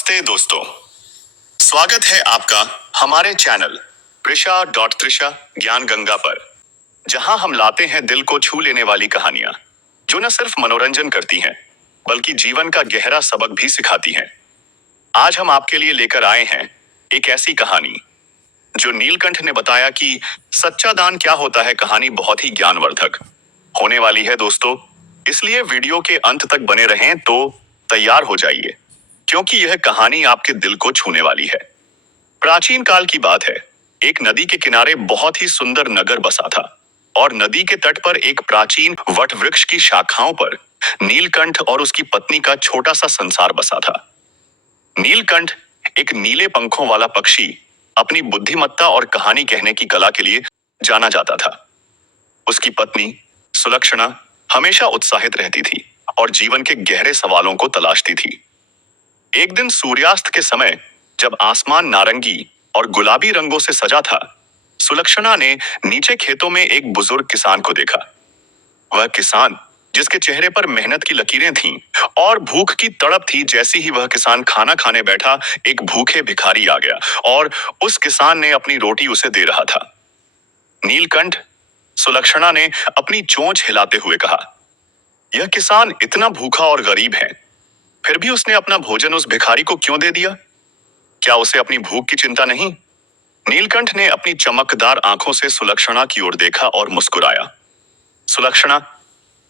नमस्ते दोस्तों, स्वागत है आपका हमारे चैनल त्रिशा ज्ञान गंगा पर, जहां हम लाते हैं दिल को छू लेने वाली कहानियां जो न सिर्फ मनोरंजन करती हैं बल्कि जीवन का गहरा सबक भी सिखाती हैं। आज हम आपके लिए लेकर आए हैं एक ऐसी कहानी जो नीलकंठ ने बताया कि सच्चा दान क्या होता है। कहानी बहुत ही ज्ञानवर्धक होने वाली है दोस्तों, इसलिए वीडियो के अंत तक बने रहें तो तैयार हो जाइए, क्योंकि यह कहानी आपके दिल को छूने वाली है। प्राचीन काल की बात है। एक नदी के किनारे बहुत ही सुंदर नगर बसा था और नदी के तट पर एक प्राचीन वट वृक्ष की शाखाओं पर नीलकंठ और उसकी पत्नी का छोटा सा संसार बसा था। नीलकंठ एक नीले पंखों वाला पक्षी अपनी बुद्धिमत्ता और कहानी कहने की कला के लिए जाना जाता था। उसकी पत्नी सुलक्षणा हमेशा उत्साहित रहती थी और जीवन के गहरे सवालों को तलाशती थी। एक दिन सूर्यास्त के समय जब आसमान नारंगी और गुलाबी रंगों से सजा था, सुलक्षणा ने नीचे खेतों में एक बुजुर्ग किसान को देखा। वह किसान जिसके चेहरे पर मेहनत की लकीरें थीं और भूख की तड़प थी। जैसे ही वह किसान खाना खाने बैठा, एक भूखे भिखारी आ गया और उस किसान ने अपनी रोटी उसे दे रहा था। नीलकंठ, सुलक्षणा ने अपनी चोंच हिलाते हुए कहा, यह किसान इतना भूखा और गरीब है, फिर भी उसने अपना भोजन उस भिखारी को क्यों दे दिया? क्या उसे अपनी भूख की चिंता नहीं? नीलकंठ ने अपनी चमकदार आंखों से सुलक्षणा की ओर देखा और मुस्कुराया। सुलक्षणा,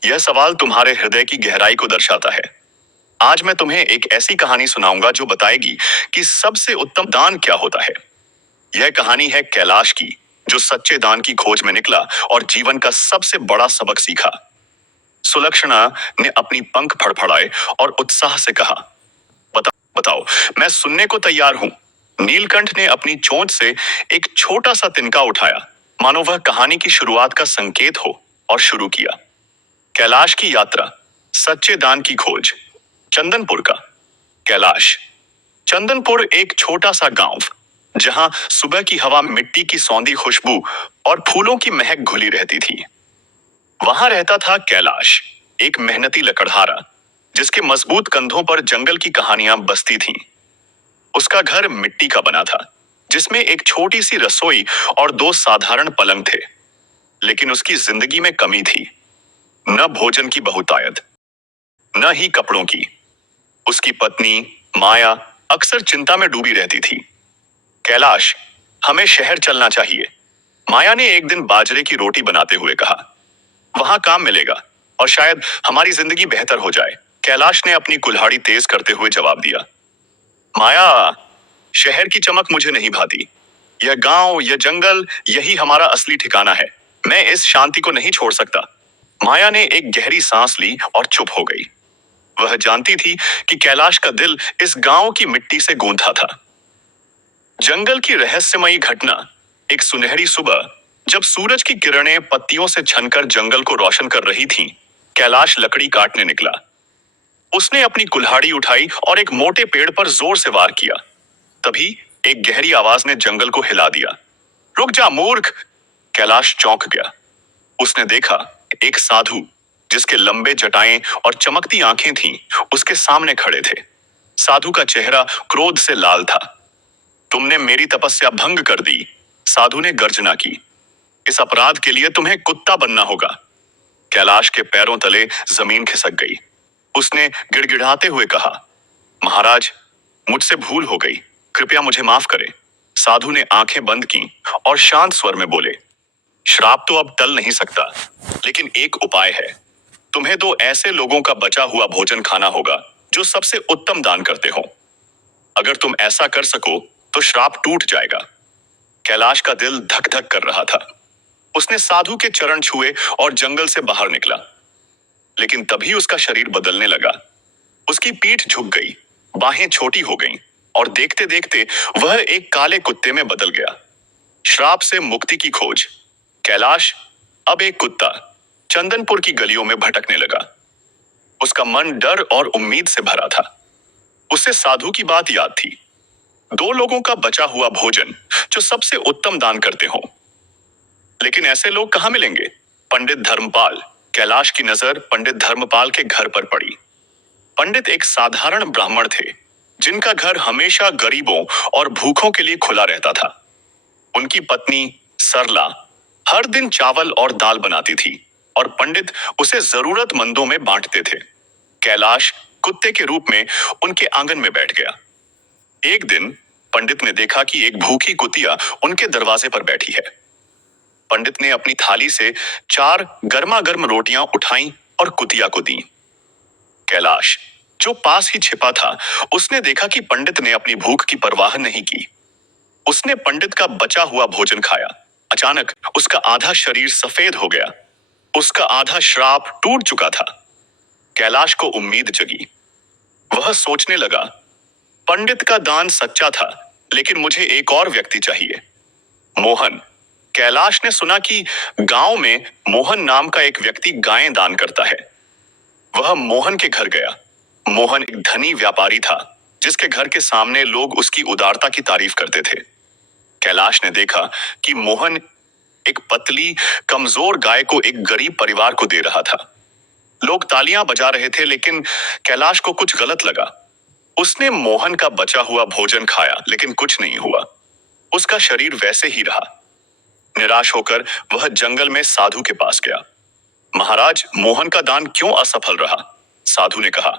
यह सवाल तुम्हारे हृदय की गहराई को दर्शाता है। आज मैं तुम्हें एक ऐसी कहानी सुनाऊंगा जो बताएगी कि सबसे उत्तम दान क्या होता है। यह कहानी है कैलाश की, जो सच्चे दान की खोज में निकला और जीवन का सबसे बड़ा सबक सीखा। सुलक्षणा ने अपनी पंख फड़फड़ाए और उत्साह से कहा, बताओ, मैं सुनने को तैयार हूं। नीलकंठ ने अपनी चोंच से एक छोटा सा तिनका उठाया, मानो वह कहानी की शुरुआत का संकेत हो, और शुरू किया। कैलाश की यात्रा, सच्चे दान की खोज। चंदनपुर का कैलाश। चंदनपुर एक छोटा सा गांव, जहां सुबह की हवा में मिट्टी की सौंधी खुशबू और फूलों की महक घुली रहती थी। वहां रहता था कैलाश, एक मेहनती लकड़हारा जिसके मजबूत कंधों पर जंगल की कहानियां बसती थीं। उसका घर मिट्टी का बना था, जिसमें एक छोटी सी रसोई और दो साधारण पलंग थे। लेकिन उसकी जिंदगी में कमी थी, न भोजन की बहुतायत, न ही कपड़ों की। उसकी पत्नी माया अक्सर चिंता में डूबी रहती थी। कैलाश, हमें शहर चलना चाहिए, माया ने एक दिन बाजरे की रोटी बनाते हुए कहा। वहां काम मिलेगा और शायद हमारी जिंदगी बेहतर हो जाए। कैलाश ने अपनी कुल्हाड़ी तेज करते हुए जवाब दिया। माया, शहर की चमक मुझे नहीं भाती। यह गांव, यह जंगल, यही हमारा असली ठिकाना है। मैं इस शांति को नहीं छोड़ सकता। माया ने एक गहरी सांस ली और चुप हो गई। वह जानती थी कि कैलाश का दिल इस गांव की मिट्टी से गूंथा था। जंगल की रहस्यमयी घटना। एक सुनहरी सुबह, जब सूरज की किरणें पत्तियों से छनकर जंगल को रोशन कर रही थीं, कैलाश लकड़ी काटने निकला। उसने अपनी कुल्हाड़ी उठाई और एक मोटे पेड़ पर जोर से वार किया। तभी एक गहरी आवाज ने जंगल को हिला दिया। रुक जा मूर्ख! कैलाश चौंक गया। उसने देखा एक साधु, जिसके लंबे जटाएं और चमकती आंखें थीं, उसके सामने खड़े थे। साधु का चेहरा क्रोध से लाल था। तुमने मेरी तपस्या भंग कर दी, साधु ने गर्जना की। इस अपराध के लिए तुम्हें कुत्ता बनना होगा। कैलाश के पैरों तले जमीन खिसक गई। उसने गिड़गिड़ाते हुए कहा, महाराज, मुझसे भूल हो गई, कृपया मुझे माफ करें। साधु ने आंखें बंद की और शांत स्वर में बोले, श्राप तो अब टल नहीं सकता, लेकिन एक उपाय है। तुम्हें दो ऐसे लोगों का बचा हुआ भोजन खाना होगा जो सबसे उत्तम दान करते हो। अगर तुम ऐसा कर सको तो श्राप टूट जाएगा। कैलाश का दिल धक धक कर रहा था। उसने साधु के चरण छुए और जंगल से बाहर निकला। लेकिन तभी उसका शरीर बदलने लगा। उसकी पीठ झुक गई, बाहें छोटी हो गईं, और देखते देखते वह एक काले कुत्ते में बदल गया। श्राप से मुक्ति की खोज। कैलाश अब एक कुत्ता चंदनपुर की गलियों में भटकने लगा। उसका मन डर और उम्मीद से भरा था। उसे साधु की बात याद थी, दो लोगों का बचा हुआ भोजन जो सबसे उत्तम दान करते हो। लेकिन ऐसे लोग कहां मिलेंगे? पंडित धर्मपाल। कैलाश की नजर पंडित धर्मपाल के घर पर पड़ी। पंडित एक साधारण ब्राह्मण थे, जिनका घर हमेशा गरीबों और भूखों के लिए खुला रहता था। उनकी पत्नी सरला हर दिन चावल और दाल बनाती थी और पंडित उसे जरूरतमंदों में बांटते थे। कैलाश कुत्ते के रूप में उनके आंगन में बैठ गया। एक दिन पंडित ने देखा कि एक भूखी कुतिया उनके दरवाजे पर बैठी है। पंडित ने अपनी थाली से 4 गर्मा गर्म रोटियां उठाई और कुतिया को दी। कैलाश, जो पास ही छिपा था, उसने देखा कि पंडित ने अपनी भूख की परवाह नहीं की। उसने पंडित का बचा हुआ भोजन खाया। अचानक उसका आधा शरीर सफेद हो गया। उसका आधा श्राप टूट चुका था। कैलाश को उम्मीद जगी। वह सोचने लगा, पंडित का दान सच्चा था, लेकिन मुझे एक और व्यक्ति चाहिए। मोहन। कैलाश ने सुना कि गांव में मोहन नाम का एक व्यक्ति गायें दान करता है। वह मोहन के घर गया। मोहन एक धनी व्यापारी था, जिसके घर के सामने लोग उसकी उदारता की तारीफ करते थे। कैलाश ने देखा कि मोहन एक पतली, कमजोर गाय को एक गरीब परिवार को दे रहा था। लोग तालियां बजा रहे थे, लेकिन कैलाश को कुछ गलत लगा। उसने मोहन का बचा हुआ भोजन खाया, लेकिन कुछ नहीं हुआ। उसका शरीर वैसे ही रहा। निराश होकर वह जंगल में साधु के पास गया। महाराज, मोहन का दान क्यों असफल रहा? साधु ने कहा,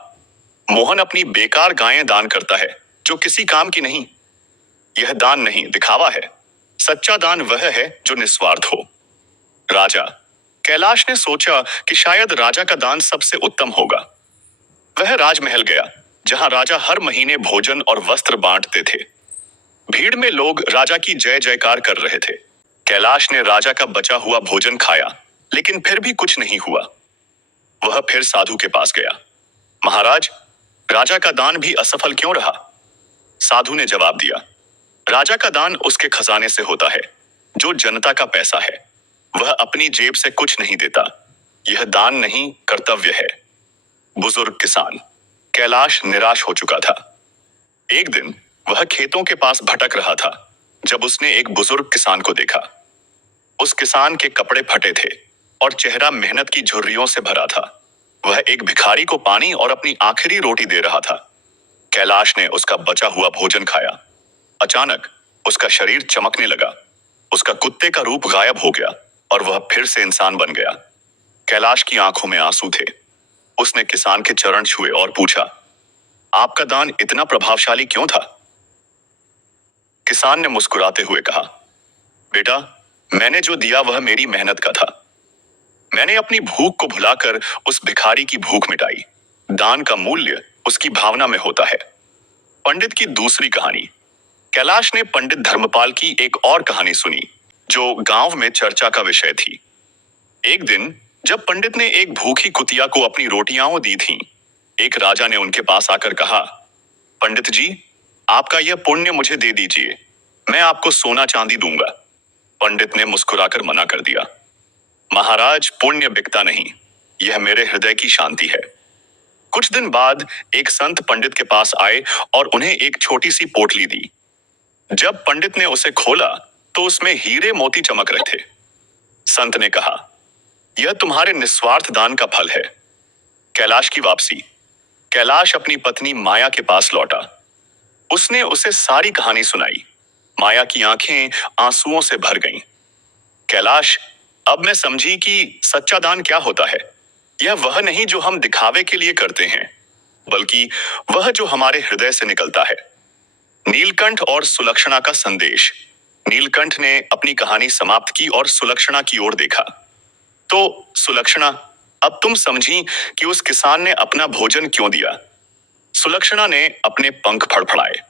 मोहन अपनी बेकार गायें दान करता है, जो किसी काम की नहीं। यह दान नहीं, दिखावा है। सच्चा दान वह है जो निस्वार्थ हो। राजा। कैलाश ने सोचा कि शायद राजा का दान सबसे उत्तम होगा। वह राजमहल गया, जहां राजा हर महीने भोजन और वस्त्र बांटते थे। भीड़ में लोग राजा की जय जयकार कर रहे थे। कैलाश ने राजा का बचा हुआ भोजन खाया, लेकिन फिर भी कुछ नहीं हुआ। वह फिर साधु के पास गया। महाराज, राजा का दान भी असफल क्यों रहा? साधु ने जवाब दिया, राजा का दान उसके खजाने से होता है, जो जनता का पैसा है। वह अपनी जेब से कुछ नहीं देता। यह दान नहीं, कर्तव्य है। बुजुर्ग किसान। कैलाश निराश हो चुका था। एक दिन वह खेतों के पास भटक रहा था, जब उसने एक बुजुर्ग किसान को देखा। उस किसान के कपड़े फटे थे और चेहरा मेहनत की झुर्रियों से भरा था। वह एक भिखारी को पानी और अपनी आखिरी रोटी दे रहा था। कैलाश ने उसका बचा हुआ भोजन खाया। अचानक उसका शरीर चमकने लगा। उसका कुत्ते का रूप गायब हो गया और वह फिर से इंसान बन गया। कैलाश की आंखों में आंसू थे। उसने किसान के चरण छुए और पूछा, आपका दान इतना प्रभावशाली क्यों था? किसान ने मुस्कुराते हुए कहा, बेटा, मैंने जो दिया वह मेरी मेहनत का था। मैंने अपनी भूख को भुलाकर उस भिखारी की भूख मिटाई। दान का मूल्य उसकी भावना में होता है। पंडित की दूसरी कहानी। कैलाश ने पंडित धर्मपाल की एक और कहानी सुनी, जो गांव में चर्चा का विषय थी। एक दिन जब पंडित ने एक भूखी कुतिया को अपनी रोटियां दी थीं, एक राजा ने उनके पास आकर कहा, पंडित जी, आपका यह पुण्य मुझे दे दीजिए। मैं आपको सोना चांदी दूंगा। पंडित ने मुस्कुराकर मना कर दिया, महाराज, पुण्य बिकता नहीं। यह मेरे हृदय की शांति है। कुछ दिन बाद एक संत पंडित के पास आए और उन्हें एक छोटी सी पोटली दी। जब पंडित ने उसे खोला तो उसमें हीरे मोती चमक रहे थे। संत ने कहा, यह तुम्हारे निस्वार्थ दान का फल है। कैलाश की वापसी। कैलाश अपनी पत्नी माया के पास लौटा। उसने उसे सारी कहानी सुनाई। माया की आंखें आंसुओं से भर गईं। कैलाश, अब मैं समझी कि सच्चा दान क्या होता है। यह वह नहीं जो हम दिखावे के लिए करते हैं, बल्कि वह जो हमारे हृदय से निकलता है। नीलकंठ और सुलक्षणा का संदेश। नीलकंठ ने अपनी कहानी समाप्त की और सुलक्षणा की ओर देखा। तो सुलक्षणा, अब तुम समझी कि उस किसान ने अपना भोजन क्यों दिया। सुलक्षणा ने अपने पंख फड़फड़ाए।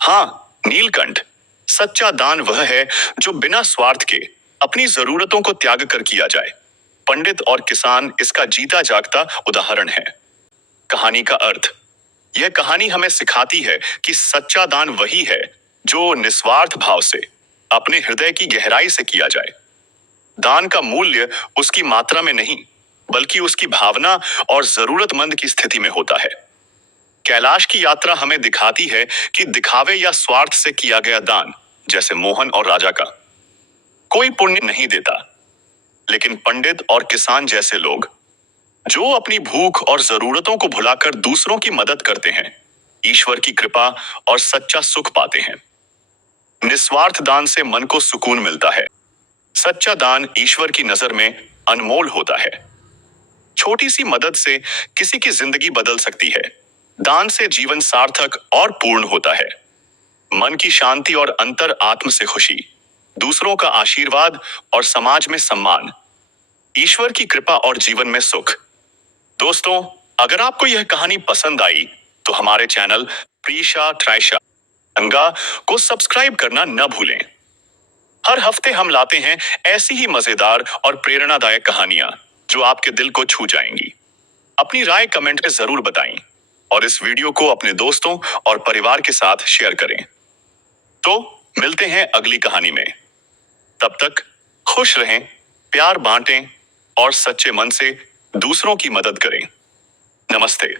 हाँ नीलकंठ, सच्चा दान वह है जो बिना स्वार्थ के अपनी जरूरतों को त्याग कर किया जाए। पंडित और किसान इसका जीता जागता उदाहरण है। कहानी का अर्थ। यह कहानी हमें सिखाती है कि सच्चा दान वही है जो निस्वार्थ भाव से अपने हृदय की गहराई से किया जाए। दान का मूल्य उसकी मात्रा में नहीं, बल्कि उसकी भावना और जरूरतमंद की स्थिति में होता है। कैलाश की यात्रा हमें दिखाती है कि दिखावे या स्वार्थ से किया गया दान, जैसे मोहन और राजा का, कोई पुण्य नहीं देता। लेकिन पंडित और किसान जैसे लोग, जो अपनी भूख और जरूरतों को भुलाकर दूसरों की मदद करते हैं, ईश्वर की कृपा और सच्चा सुख पाते हैं। निस्वार्थ दान से मन को सुकून मिलता है। सच्चा दान ईश्वर की नजर में अनमोल होता है। छोटी सी मदद से किसी की जिंदगी बदल सकती है। दान से जीवन सार्थक और पूर्ण होता है। मन की शांति और अंतर आत्म से खुशी, दूसरों का आशीर्वाद और समाज में सम्मान, ईश्वर की कृपा और जीवन में सुख। दोस्तों, अगर आपको यह कहानी पसंद आई तो हमारे चैनल प्रीशा ट्राइशा गंगा को सब्सक्राइब करना न भूलें। हर हफ्ते हम लाते हैं ऐसी ही मजेदार और प्रेरणादायक कहानियां जो आपके दिल को छू जाएंगी। अपनी राय कमेंट में जरूर बताएं और इस वीडियो को अपने दोस्तों और परिवार के साथ शेयर करें। तो मिलते हैं अगली कहानी में। तब तक खुश रहें, प्यार बांटें और सच्चे मन से दूसरों की मदद करें। नमस्ते।